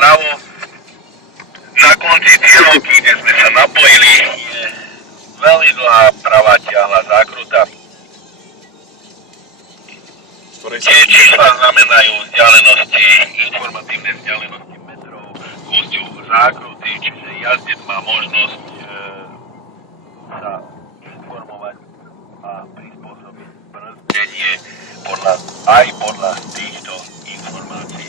vpravo. Na konci cieľovky, kde sme sa napojili, je veľmi dlhá pravá ťahla zákruta. Tie čísla znamenajú vzdialenosti, informatívne vzdialenosti metrov, hosťu zákruty, čiže jazdec má možnosť sa informovať a prispôsobiť brzdenie aj podľa týchto informácií.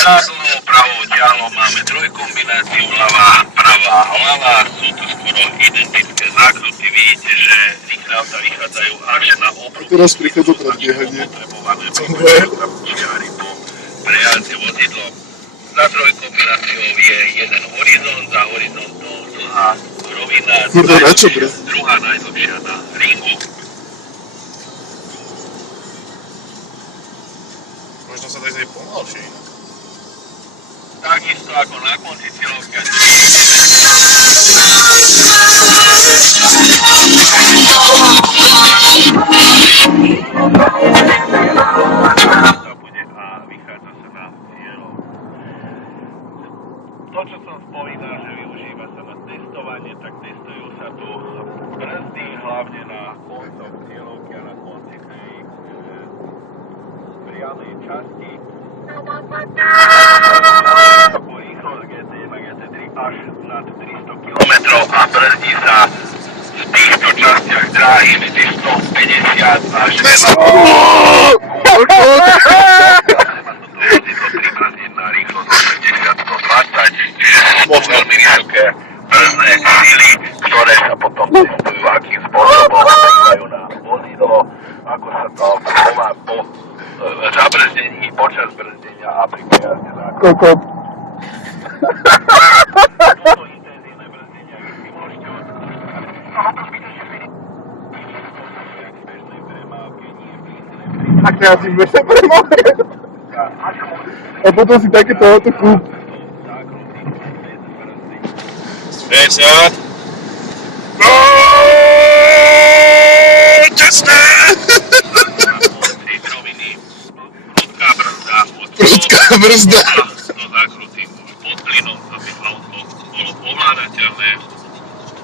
Za dlhou pravou ťahlou máme trojkombináciu ľavá, pravá, hlava, sú to skoro identické zákruty, vidíte, že rýchle auta vychádzajú až na obruch. Teraz prichádza predbiehanie. Čiary po prejazde vozidlo. Za trojkombináciou je jeden horizont, za horizontom dlhá rovina, druhá najdlhšia na ringu. Možno sa dať aj pomalšie inak. Takisto ako na konci cieľovky. Vychádza sa na cieľov. To, čo som spomínal, že využíva sa na testovanie, tak testujú sa tu brzdy, hlavne na koncoch cieľovky a na konci tej priamej časti. Rýchlosť GT1 a GT3 až nad 300 km a brzdí sa v týchto častiach dráhy medzi 150 až 200 km na rýchlosť 80-120, čiže sú veľmi vysoké brzdné síly, ktoré sa potom testujú, akým spôsobom vplyvajú na vozidlo, ako sa to chová po zabrzdení, počas brzdenia a pri prejazde zákrutou. Toto intenzívne brzdenie, ak si môžete odskúšať, jak v bežnej premávke, nie v rýchlej premávke. Tak ja si v bežnej premávke. A potom si takéto auto kúp. 50. No, tesné! Prudká brzda. Do zákruty pod plynom, aby auto bolo ovládateľné.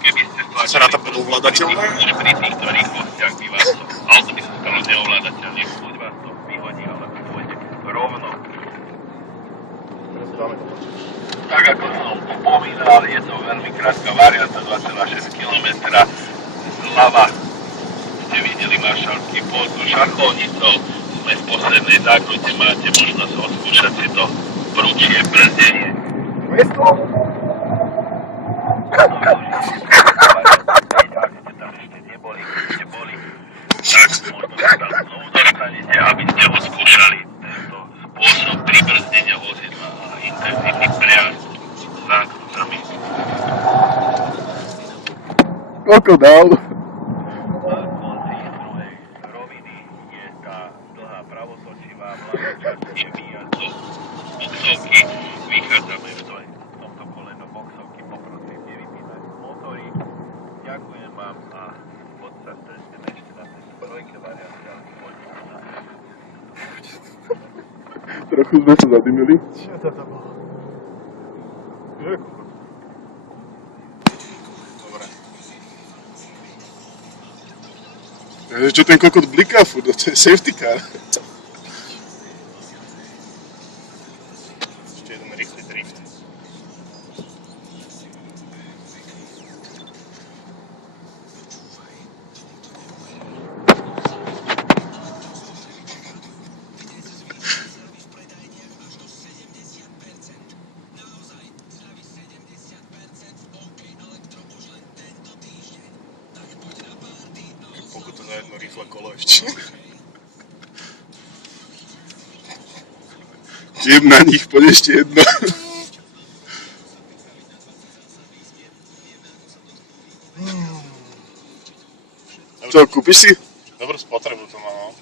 Keby ste stlačili... Sa na to budú ovládateľné? Už pri týchto rýchlostiach by vás to... Auto by sa stalo neovládateľné. Buď vás to vyhodí, ale pôjde rovno. Tak ako som spomínal, je to veľmi krátka varianta, 2,6 km. Zľava ste videli Maršalský post so šachovnicou. Sme v poslednej zákrute, máte možnosť odskúšať si to prúčie brzdenie. Ak ste tam ešte neboli, tak možno sa tam znovu dostanete, aby ste odskúšali tento spôsob pribrzdenia vozidla a intenzívny prejazd zákrutami. Koľko dal? Na konci druhej roviny je tá dlhá pravotočivá, v ľavej časti je výjazd do boxovky. Vychádzame v tomto kole do boxovky, poprosím nevypínať motory. Ďakujem vám a poď sa stretneme ešte na tej trojke variante. Trochu sme sa zadymili. Čo to bolo? Dobre. Čo ten kokot bliká furt, to je safety car. Ešte jeden rýchly drift. Pokutu za jedno rýchle kolo ešte. Idem na nich, poď ešte jedno. Čo, kúpiš si? Dobrú spotrebu to má, no.